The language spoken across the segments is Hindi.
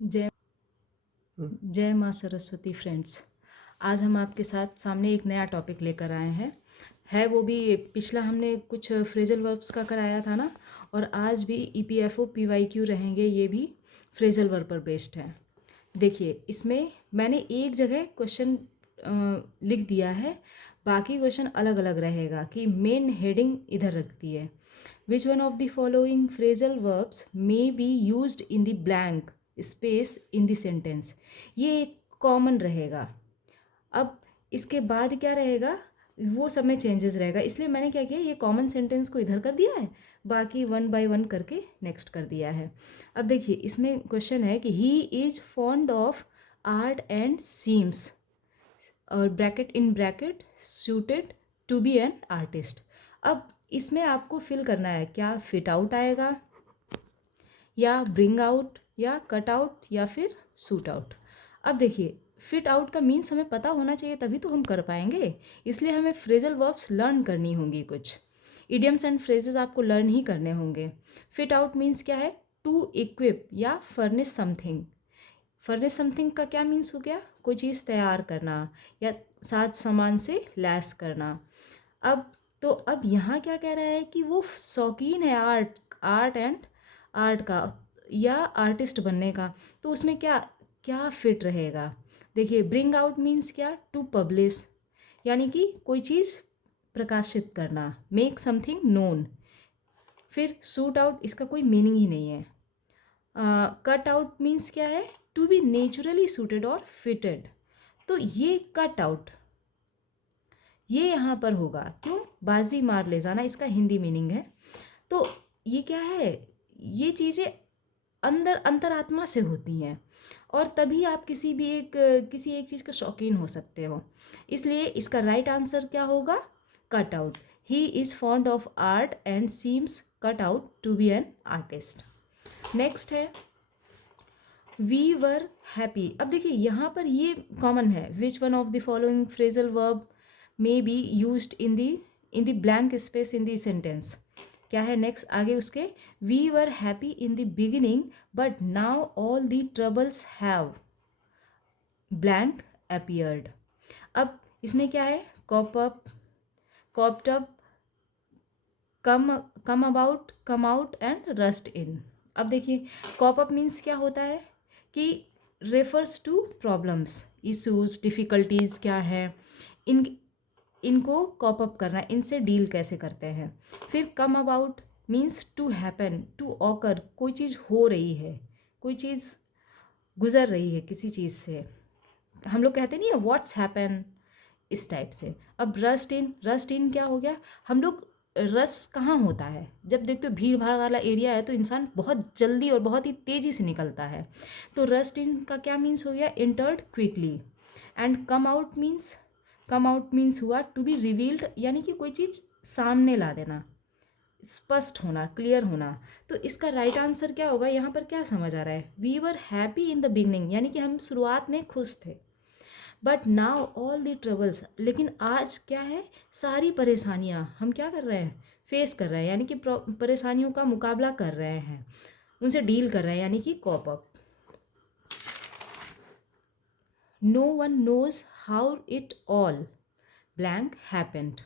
जय जय माँ सरस्वती फ्रेंड्स। आज हम आपके साथ सामने एक नया टॉपिक लेकर आए हैं। वो भी पिछला हमने कुछ फ्रेजल वर्ब्स का कराया था ना, और आज भी ईपीएफओ पीवाईक्यू रहेंगे, ये भी फ्रेजल वर्ब पर बेस्ड है। देखिए, इसमें मैंने एक जगह क्वेश्चन लिख दिया है, बाकी क्वेश्चन अलग अलग रहेगा कि मेन हेडिंग इधर रखती है। Which one of the following phrasal verbs may be used in the blank space in the sentence, ये एक कॉमन रहेगा। अब इसके बाद क्या रहेगा, वो सब में चेंजेस रहेगा, इसलिए मैंने क्या किया, ये कॉमन सेंटेंस को इधर कर दिया है, बाकी वन बाय वन करके नेक्स्ट कर दिया है। अब देखिए, इसमें क्वेश्चन है कि he is fond of art and seems, और bracket in bracket suited to be an artist. अब इसमें आपको फिल करना है, क्या फिट आउट आएगा, या ब्रिंग आउट, या कट आउट, या फिर सूट आउट। अब देखिए, फिट आउट का मीन्स हमें पता होना चाहिए, तभी तो हम कर पाएंगे, इसलिए हमें फ्रेजल वर्ब्स लर्न करनी होंगी। कुछ इडियम्स एंड फ्रेजेस आपको लर्न ही करने होंगे। फिट आउट मीन्स क्या है, टू इक्विप या फर्निश समथिंग। फर्निश समथिंग का क्या मीन्स हो गया, कोई चीज़ तैयार करना या साज सामान से लैस करना। अब यहाँ क्या कह रहा है कि वो शौकीन है आर्ट का या आर्टिस्ट बनने का, तो उसमें क्या क्या फिट रहेगा। देखिए, ब्रिंग आउट मीन्स क्या, टू पब्लिश, यानी कि कोई चीज़ प्रकाशित करना, मेक समथिंग नोन। फिर सूट आउट, इसका कोई मीनिंग ही नहीं है। कट आउट मीन्स क्या है, टू बी नेचुरली सूटेड और फिटेड। तो ये कट आउट, ये यहाँ पर होगा, क्यों, बाजी मार ले जाना, इसका हिंदी मीनिंग है। तो ये क्या है, ये चीज़ें अंदर अंतरात्मा से होती हैं, और तभी आप किसी एक चीज़ का शौकीन हो सकते हो। इसलिए इसका राइट आंसर क्या होगा, cut out. He is fond of art and seems cut out to be an artist. Next है वी वर हैप्पी। अब देखिए, यहाँ पर ये कॉमन है, which one of the following phrasal verb may be used in the blank space in the sentence. क्या है नेक्स्ट आगे उसके, we were happy in the beginning but now all the troubles have blank appeared. अब इसमें क्या है, crop up, cropped up, come about, come out and rust in. अब देखिए, कॉप अप मीन्स क्या होता है कि refers to problems, issues, difficulties क्या है, इन इनको कॉप अप करना, इनसे डील कैसे करते हैं। फिर come about means to happen, to occur, कोई चीज़ हो रही है, कोई चीज़ गुजर रही है किसी चीज़ से, हम लोग कहते नहीं है व्हाट्स हैपन, इस टाइप से। अब रस्ट इन क्या हो गया, हम लोग रस कहाँ होता है, जब देखते हो भीड़ भाड़ वाला एरिया है तो इंसान बहुत जल्दी और बहुत ही तेज़ी से निकलता है। तो रस्ट इन का क्या मीन्स हो गया, entered quickly. And come out means हुआ टू बी रिवील्ड, यानी कि कोई चीज़ सामने ला देना, स्पष्ट होना, क्लियर होना। तो इसका राइट आंसर क्या होगा, यहाँ पर क्या समझ आ रहा है, we were happy in the beginning, यानी कि हम शुरुआत में खुश थे, but now all the troubles, लेकिन आज क्या है, सारी परेशानियां हम क्या कर रहे हैं, फेस कर रहे हैं, यानी कि परेशानियों का मुकाबला कर रहे हैं, उनसे डील कर रहे हैं, यानी कि crop up. No one knows how it all blank happened.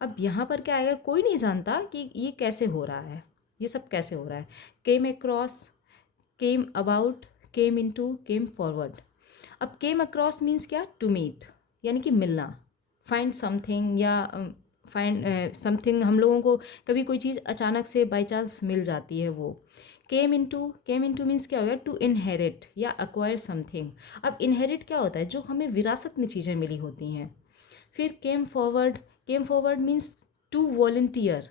अब यहाँ पर क्या आएगा, कोई नहीं जानता कि ये कैसे हो रहा है, ये सब कैसे हो रहा है। Came across, came about, came into, came forward. अब केम अक्रॉस मीन्स क्या, टू मीट, यानी कि मिलना, फाइंड समथिंग, या फाइंड समथिंग, हम लोगों को कभी कोई चीज़ अचानक से बाई चांस मिल जाती है वो। केम इनटू मीन्स क्या हो गया, टू इनहेरिट या अक्वायर समथिंग। अब इनहेरिट क्या होता है, जो हमें विरासत में चीज़ें मिली होती हैं। फिर came forward means to volunteer,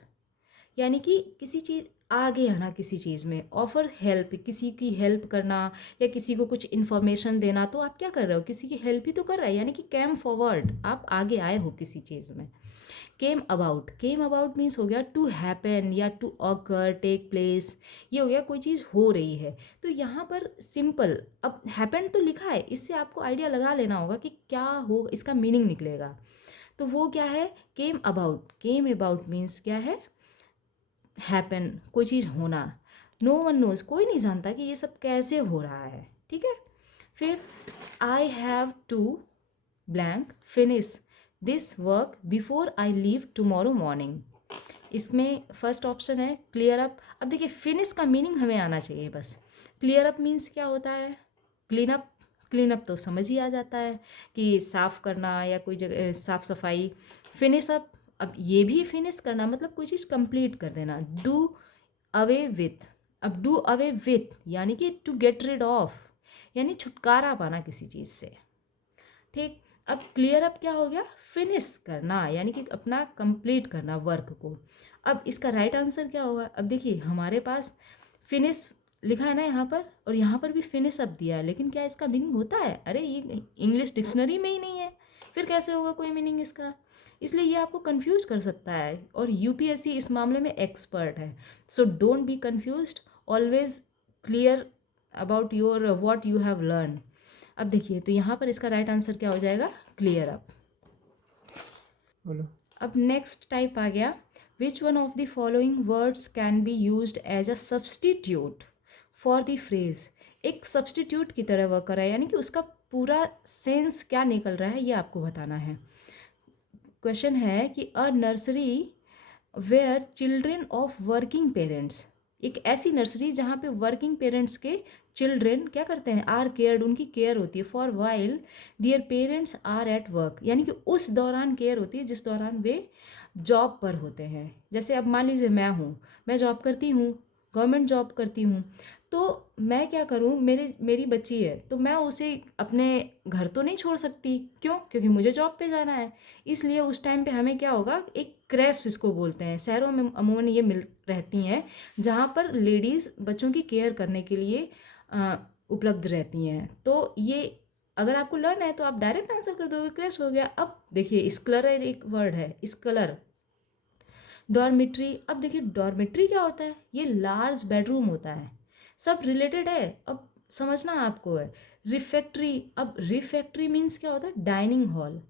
यानी कि किसी चीज़ आगे आना, किसी चीज़ में ऑफर हेल्प, किसी की हेल्प करना, या किसी को कुछ इन्फॉर्मेशन देना, तो आप क्या कर रहे हो, किसी की हेल्प ही तो कर रहे हैं, यानी कि केम फॉरवर्ड, आप आगे आए हो किसी चीज़ में। केम अबाउट मीन्स हो गया टू हैपन या टू ऑकर, टेक प्लेस, ये हो गया कोई चीज़ हो रही है। तो यहाँ पर सिंपल, अब हैपन तो लिखा है, इससे आपको आइडिया लगा लेना होगा कि क्या हो, इसका मीनिंग निकलेगा। तो वो क्या है, केम अबाउट मीन्स क्या है, हैपन, कोई चीज़ होना। नो वन नोज, कोई नहीं जानता कि ये सब कैसे हो रहा है, ठीक है। फिर I have to blank finish this work before I leave tomorrow morning. इसमें फर्स्ट ऑप्शन है क्लियर अप। अब देखिए फिनिश का मीनिंग हमें आना चाहिए बस। क्लियर अप मीन्स क्या होता है? Clean up. क्लीन अप तो समझ ही आ जाता है कि साफ़ करना या कोई जगह साफ़ सफाई। फिनिश अप, अब ये भी फिनिश करना मतलब कोई चीज़ कंप्लीट कर देना। डू अवे विथ, अब डू अवे विथ यानी कि टू गेट रिड ऑफ, यानी छुटकारा पाना किसी चीज़ से। ठीक। अब क्लियर अप क्या हो गया? फिनिश करना यानी कि अपना कंप्लीट करना वर्क को। अब इसका राइट आंसर क्या होगा? अब देखिए हमारे पास फिनिश लिखा है ना यहाँ पर, और यहाँ पर भी फिनिश अप दिया है, लेकिन क्या इसका मीनिंग होता है? अरे ये इंग्लिश डिक्शनरी में ही नहीं है, फिर कैसे होगा कोई मीनिंग इसका? इसलिए ये आपको कंफ्यूज कर सकता है, और यूपीएससी इस मामले में एक्सपर्ट है। So don't be confused, always clear about your what you have learn. अब देखिए तो यहाँ पर इसका राइट आंसर क्या हो जाएगा? Clear up. बोलो। अब नेक्स्ट टाइप आ गया, which one of the following words can be used as a substitute for the phrase. एक सब्सटीट्यूट की तरह वर्क कर रहा है, यानी कि उसका पूरा सेंस क्या निकल रहा है ये आपको बताना है। क्वेश्चन है कि a nursery where children of working parents, एक ऐसी नर्सरी जहाँ पे वर्किंग पेरेंट्स के चिल्ड्रेन क्या करते हैं? आर केयर्ड, उनकी केयर होती है। For while their parents are at work, यानी कि उस दौरान केयर होती है जिस दौरान वे जॉब पर होते हैं। जैसे अब मान लीजिए मैं जॉब करती हूँ, गवर्नमेंट जॉब करती हूँ, तो मैं क्या करूँ, मेरी बच्ची है तो मैं उसे अपने घर तो नहीं छोड़ सकती। क्यों? क्योंकि मुझे जॉब पे जाना है। इसलिए उस टाइम पे हमें क्या होगा, एक क्रैश इसको बोलते हैं, शहरों में अमूमन ये मिल रहती हैं, जहाँ पर लेडीज़ बच्चों की केयर करने के लिए उपलब्ध रहती हैं। तो ये अगर आपको लर्न है तो आप डायरेक्ट आंसर कर दोगे, क्रैश हो गया। अब देखिए स्कलर एक वर्ड है, स्कलर। डॉर्मिट्री, अब देखिए डॉर्मिट्री क्या होता है? ये लार्ज बेडरूम होता है, सब रिलेटेड है। अब समझना आपको है। रिफेक्ट्री, अब रिफेक्ट्री मीन्स क्या होता है? Dining hall.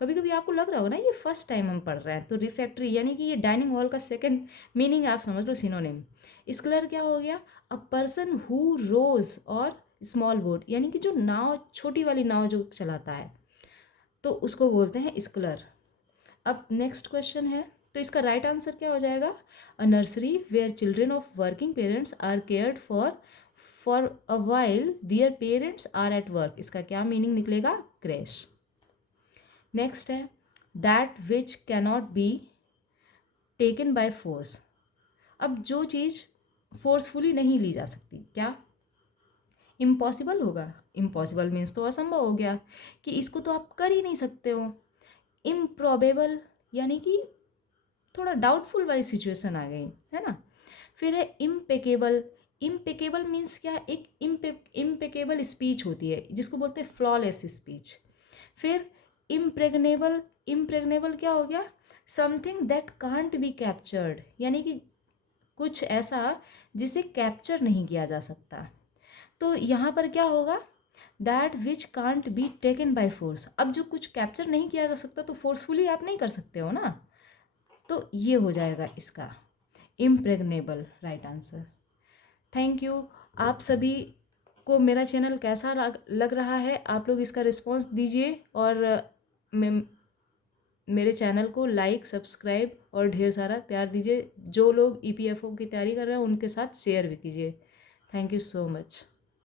कभी कभी आपको लग रहा होगा ना ये फर्स्ट टाइम हम पढ़ रहे हैं, तो रिफेक्ट्री यानी कि ये डाइनिंग हॉल का सेकंड मीनिंग आप समझ लो, सिनोनिम। स्कलर क्या हो गया? अ पर्सन हु रोज और स्मॉल बोट, यानी कि जो नाव, छोटी वाली नाव जो चलाता है, तो उसको बोलते हैं स्कलर। अब नेक्स्ट क्वेश्चन है, तो इसका राइट आंसर क्या हो जाएगा? A nursery where children of working parents are cared for a while their parents are at work. इसका क्या मीनिंग निकलेगा? क्रैश। नेक्स्ट है that which cannot be taken by force. अब जो चीज़ फोर्सफुली नहीं ली जा सकती, क्या इम्पॉसिबल होगा? इम्पॉसिबल मीन्स तो असंभव हो गया, कि इसको तो आप कर ही नहीं सकते हो। इम्प्रॉबेबल यानी कि थोड़ा डाउटफुल वाली सिचुएशन आ गई है ना। फिर है इम्पेकेबल। इम्पेकेबल मीन्स क्या? एक इम्पेकेबल स्पीच होती है जिसको बोलते हैं फ्लॉलेस स्पीच। फिर इम्प्रेग्नेबल। इम्प्रेग्नेबल क्या हो गया? Something that can't be captured, यानी कि कुछ ऐसा जिसे कैप्चर नहीं किया जा सकता। तो यहाँ पर क्या होगा? That which can't be taken by force. अब जो कुछ कैप्चर नहीं किया जा सकता तो फोर्सफुली आप नहीं कर सकते हो ना, तो ये हो जाएगा इसका impregnable right answer. Thank you. आप सभी को मेरा चैनल कैसा लग रहा है? आप लोग इसका रिस्पांस दीजिए, और मेरे चैनल को लाइक, सब्सक्राइब और ढेर सारा प्यार दीजिए। जो लोग ईपीएफओ की तैयारी कर रहे हैं उनके साथ शेयर भी कीजिए। Thank you so much.